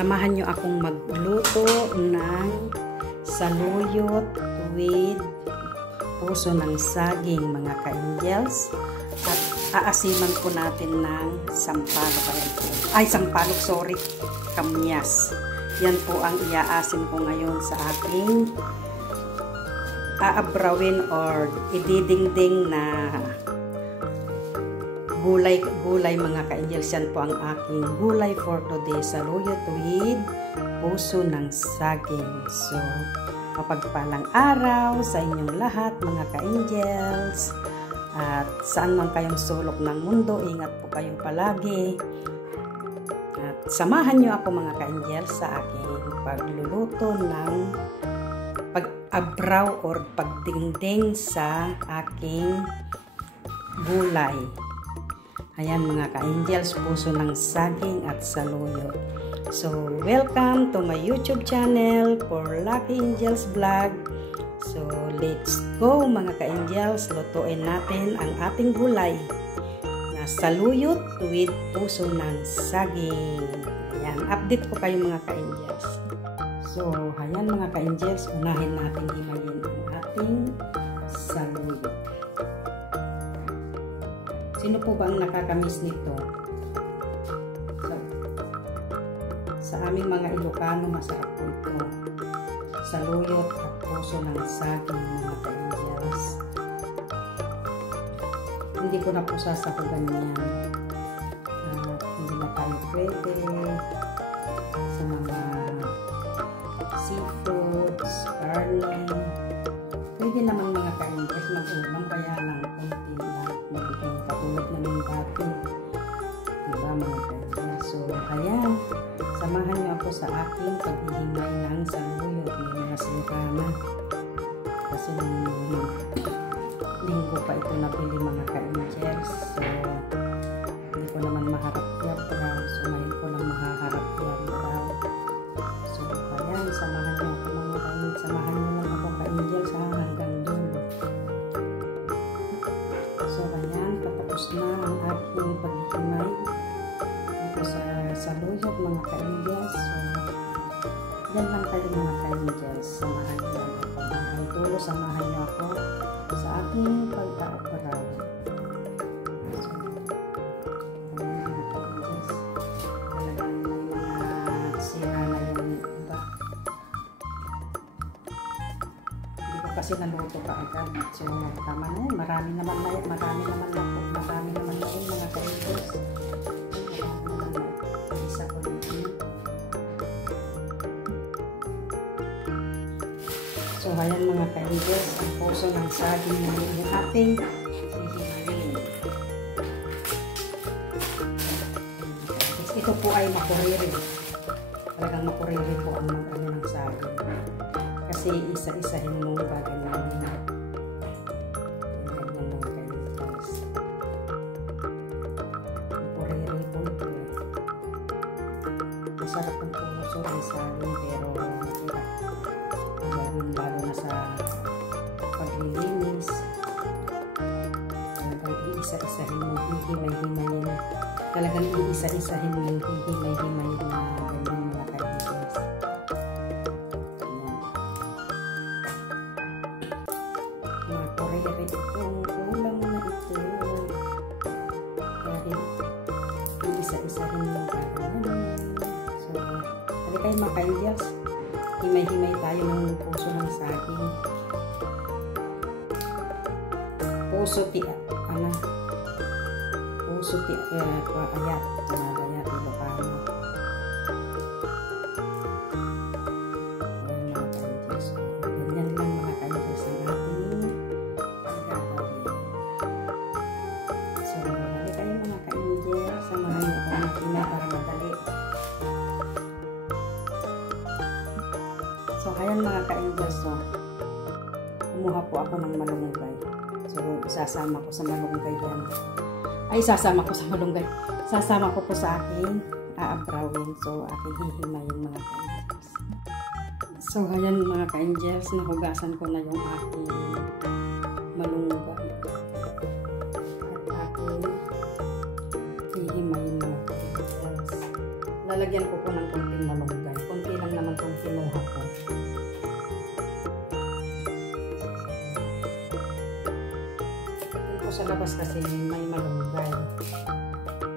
Samahan nyo akong magluto ng saluyot with puso ng saging, mga ka-angels. At aasiman po natin ng sampalok. Kamyas. Yan po ang iaasim ko ngayon sa aking aabrawin or ididingding na gulay mga ka-angels. Yan po ang aking gulay for today, saluyot with puso ng saging. So, mapagpalang araw sa inyong lahat mga ka-angels. At saan man kayong sulok ng mundo, ingat po kayo palagi. At samahan nyo ako mga ka-angels sa aking pagluluto ng pag-abraw or pagdingding sa aking gulay. Ayan mga ka-angels, puso ng saging at saluyot. So, welcome to my YouTube channel for Lucky Angels Vlog. So, let's go mga ka-angels. Lutuin natin ang ating gulay na saluyot with puso ng saging. Ayan, update ko kayo mga ka-angels. So, ayan mga ka-angels, unahin natin himayin ang ating saluyot. Sino po ba ang nakakamiss nito? Sa aming mga Ilocano, masarap po ito. Saluyot at puso ng saging mga ka-angels. Hindi ko na po sasakugan yan. Hindi na tayo pwede sa mga seafoods, garlic. Pwede naman mga ka-angels mag-ulam, kaya lang konti lang magiging katulad namin dati. Diba mga ka-angels? So, ayan. Samahan niyo ako sa aking paghihimay ng saluyot. May mga singkana. Kasi nung linggo pa ito nabili mga ka-angels. So, hindi ko naman maharap yabraw. So, ngayon ko lang mahaharap yabraw. So, ayan. Samahan niyo ako mga ka-angels. Samahan niyo lang ako ka-angels hanggang dulo. So, ayan. Patapos na ang aking paghihimay dito sa saluyot mga ka-angels. So, yan lang kayo mga ka-angels. Samahan niyo ako. Hanggang dulo, samahan niyo ako sa aking pag-aabaraw. So, ayan mga ka-angels. Talagang may mga sira na yung iba. Hindi ko kasi naluto ka agad. So, tama na yun. Marami naman na yun mga ka-angels. So, ayan mga ka-angels, ang puso ng saging na yung ating hihimayin. Ito po ay makuriri. Talagang makuriri po ang mag-ano ng saging. Kasi isa-isahin mo bago namin. Ganyan mga ka-angels. Makuriri po ito. Masarap ang puso ng saging pero mahirap. Lalo na sa paglilinis. Talagang iisa-isahin mo, hihimay-himayin. Talagang iisa-isahin mo yung hihimay-himayin na ganyan mga ka-angels. Ayan. Makurere itong ulam na ito. Dahil iisa-isahin mo ganyan. So, hali kayo mga ka-angels. Himay-himay tayo ng puso ng saging. Puso ti ayat. Ayat Ilocano. Ayan mga ka-angels. Ganyan lang mga ka-angels ang ating gagawin. So, madali kayo mga ka-angels. Samahan niyo ako mag-himay para madali. So, ayan mga ka-angels, so, kumuha po ako ng malunggay. So, isasama ko sa malunggay yan. Sasama ko po sa aking aabrawin. So, aking hihimayin mga ka-angels. So, ayan mga ka-angels, nahugasan ko na yung aking malunggay. At aking hihimayin mga ka-angels. lalagyan ko po ng konting malunggay. Konti lang naman itong kinuha ko. Doon po sa labas kasi may malunggay.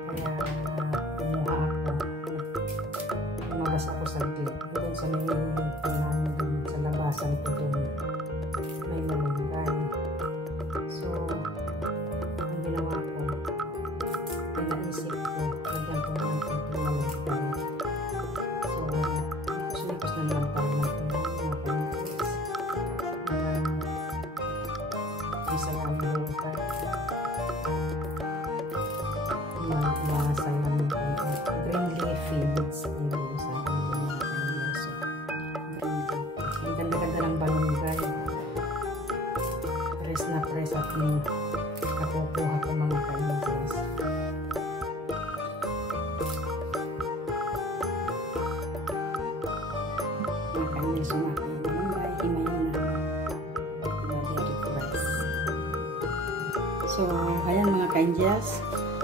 Kaya kumuha ako. Lumabas ako sa glit. Doon sa may sa labasan ko doon may malunggay. So, ang ginawa ko, naisip ko, lagyan ko naman konting malunggay. So, likos na naman tayo na ito. Mga panikis. Masaya ang buhay. Masaya ang buhay. Green leafy bits. Ang ganda-ganda ng balunggay. Press na press at kakukuha ko mga kainis. Mga kainis yung aking balunggay. Himayin na. Very press. So, ayan mga kainis.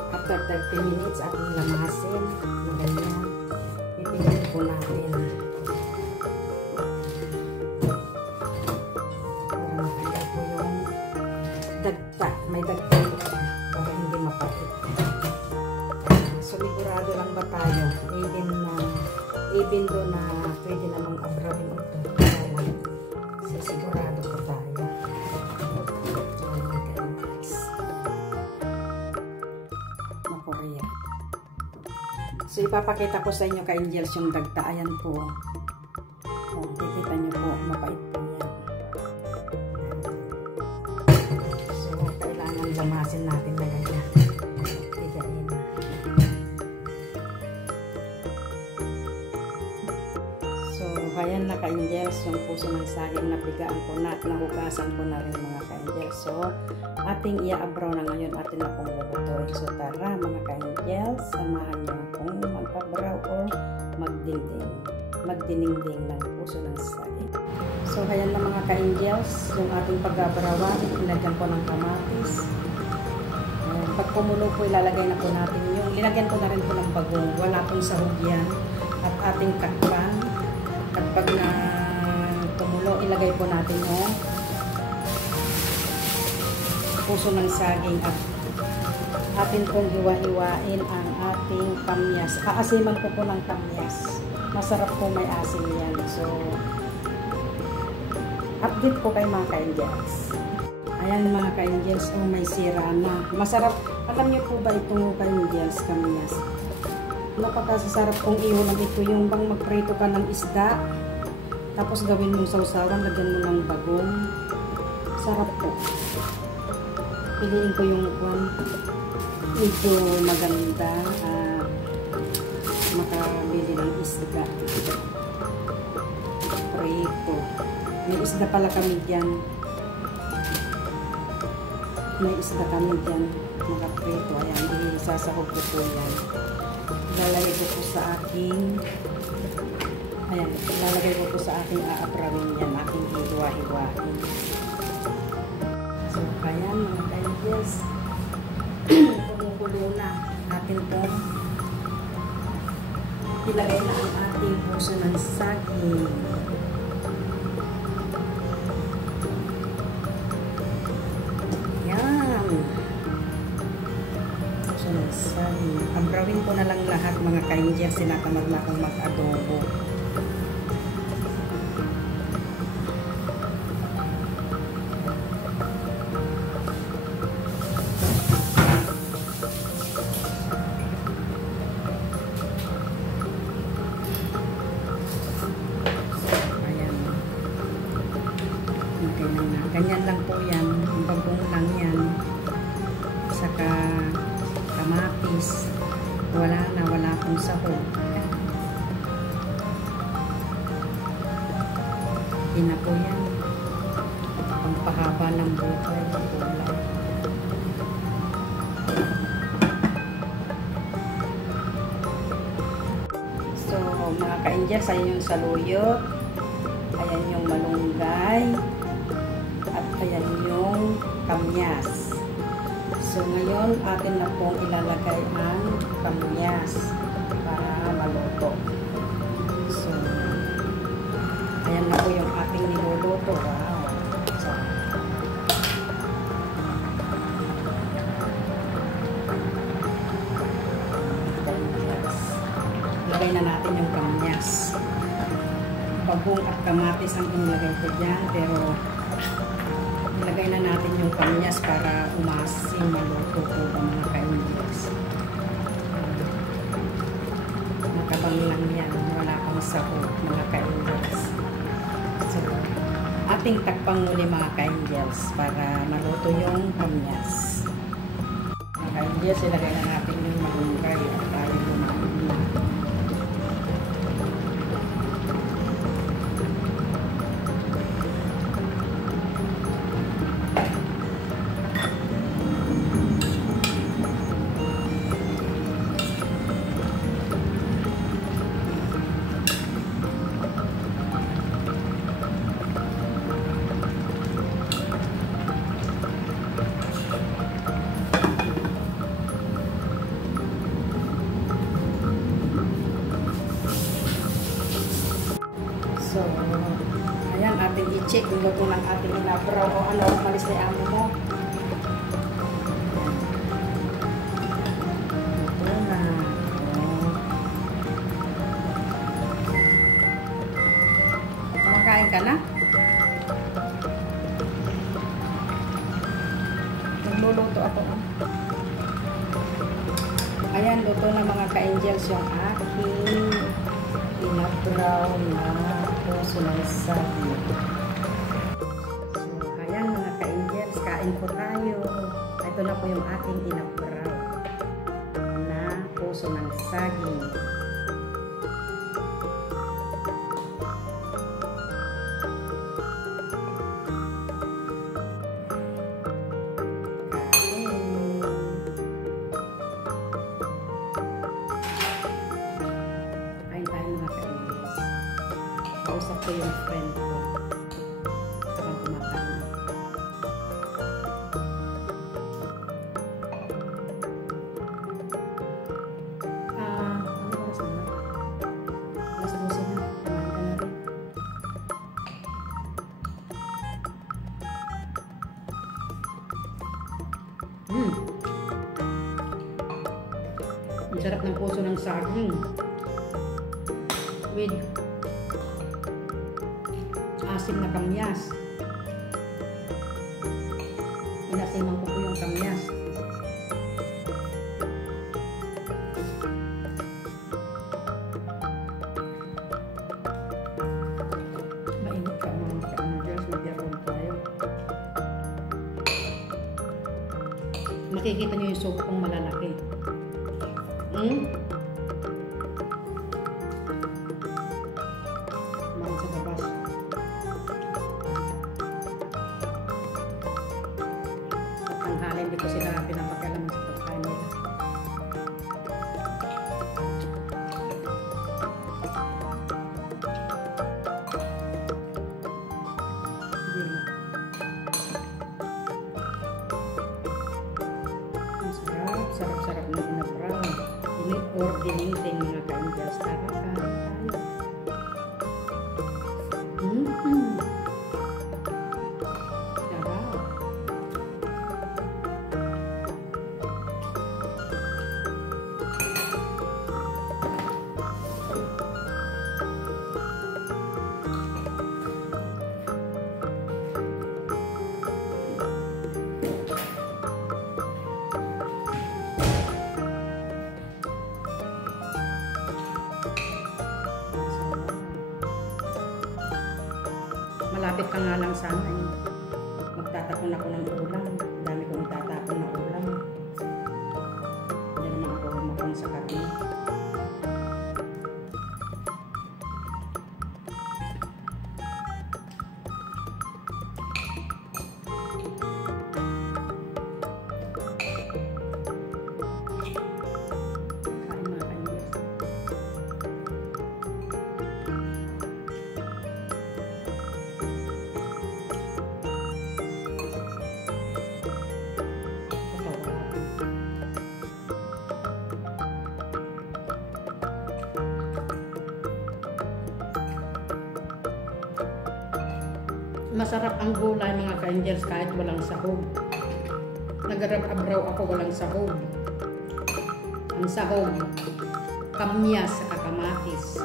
After 30 minutes ating lamasin. Ganyan. Pipigil po natin. Dagta, may dagta para hindi mapait. So, ligurado lang ba tayo? Even do na pwede namang abrawin ito. So, sigurado po tayo. Makorea. So, ipapakita ko sa inyo ka-angels yung dagta. Ayan po. O, kikita nyo po, mapait po yan. Lamasin natin na ganyan. Higain. So, ayan na ka-angels, yung puso ng saging napigaan ko na at nahugasan ko na rin mga ka-angels. So, ating iaabraw na ngayon, atin na pong bubutoy. So, tara mga ka-angels, samahan nyo akong mag-abraw o magdiningding ng puso ng saging. So, ayan na mga ka-angels, yung ating pag-abrawan, ilagyan ko ng kamatis. Pag kumulo po, ilalagay na po natin yung, linagyan ko na rin po ng bagong, wala pong sahog yan, at ating takpan. At pag na kumulo, ilagay po natin yung puso ng saging at atin pong hiwa-hiwain ang ating kamyas. Aasiman ko po ng kamyas. Masarap po may asin yan. So, update po kay mga ka-angels. Ayan mga ka-angels, oh may sira na. Masarap, alam niyo po ba itong ka-angels, kamyas? Napakasasarap kong iulam ito, yung bang magprito ka ng isda, tapos gawin mong sausawan, lagyan mo ng bagong. Sarap po. Piliin ko yung medyo maganda at makabili ng isda. Prito. May isda pala kami dyan. May isda kami dyan, mga prito. Ayan, isasahog ko po yan. Ilalagay ko po sa aking, ayan, ilalagay ko po sa aking aaprawin yan, aking hiwa-hiwain. So, ayan, mga ka-angels. Kumukulo na. Atin po. Ilagay na ang ating puso ng saging. Abrawin ko na lang lahat mga ka-angels, sinatamad na akong mag-adobo. Ayan. Ganyan lang po yan. Bagong lang yan. Saka kamatis. Wala pong sahog. Ina po yan. Ang pahaba ng buhay. So, mga ka-angels, ayan yung saluyot. Ayan yung malunggay. At ayan yung kamyas. So, ngayon, atin na pong ilalagay ang kamyas para maluto. ilagay na natin yung kamyas. Bagong at kamatis ang inilagay ko dyan, pero ilagay na natin yung kamyas para umasim, maluto po ang mga ka-Angels. Nakabang lang yan, wala pang sahog mga ka-Angels. So, ating takpang muli mga ka-Angels para maluto yung kamyas. Mga ka-Angels, ilagay na natin yung malunggay at tayo lumain na. So, ayan, ating i-check yung luto ng ating inabraw o ano, umalis na yung amo mo. Luto na. Kumakain ka na? Nagluluto ako. Ayan, luto na mga ka-Angels yung aking inabraw na puso ng sabi. So, ayan mga ka-Angels, kain po tayo. Ito na po yung ating inabraw na puso ng saging. Kausap ko yung friend ko. Ito kang kumakain. Ano oras na? Alas 12 na. Kumain ka na rin. Ang sarap ng puso ng saging. With asim na kamyas. Inasiman ko po yung kamyas. Mainit ka mga ka-Angels, mag-yaroon tayo. Makikita nyo yung soap kong malalaki. Mahal sa labas. Hindi ko sila pinapakalaman sa pagkain nila. Ang sarap-sarap ng inabraw. Init or diniting mga ka-Angels. Tara, kain tayo. Malapit ka nga lang sana eh. Magtatapon ako ng ulam. Dami kong tatapon ng ulam. Hindi naman ako humapon sa karne. Masarap ang gulay mga ka-Angels kahit walang sahog. Nag-abraw ako walang sahog. Ang sahog, kamyas sa kamatis.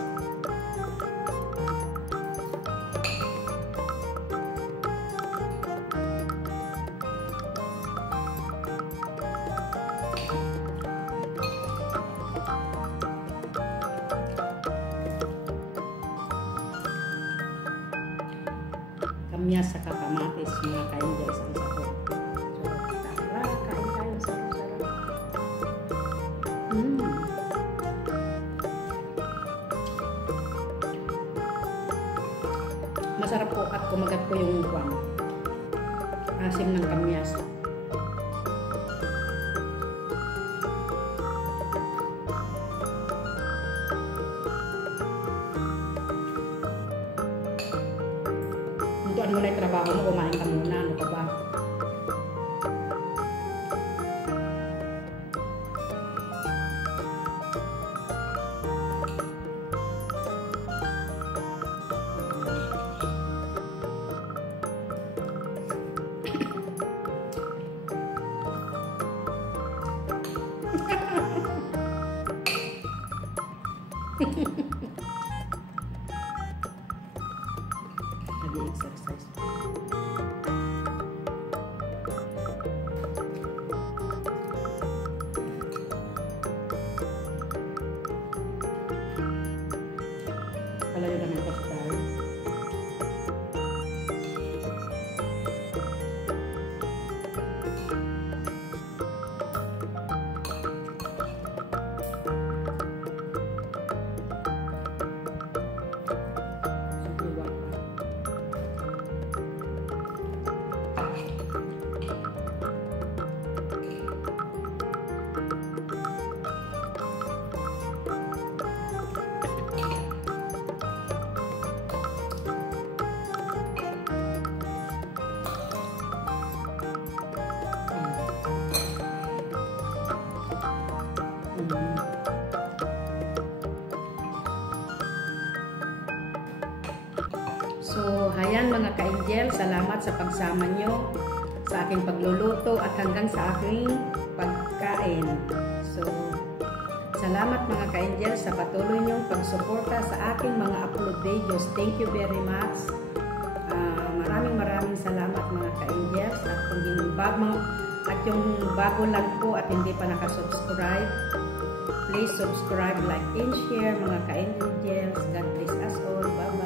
Kamyas sa kamatis, mga ka-angels ang sarap. So, tara, kain tayo. Sarap-sarap. Masarap po at kumagat po yung asim ng kamyas. Ano na yung trabaho mo, kumain ka muna, ano ka ba? Nag-exercise. Kalayo namin pa sa tayo. So, hayan mga ka-angel, salamat sa pagsama nyo sa aking pagluluto at hanggang sa aking pagkain. So, salamat mga ka-angel sa patuloy nyong pagsuporta sa aking mga upload videos. Thank you very much. Maraming salamat mga ka-angels. At yung bago lang po at hindi pa nakasubscribe, please subscribe, like, and share mga ka-angels. God bless us all. Bye-bye.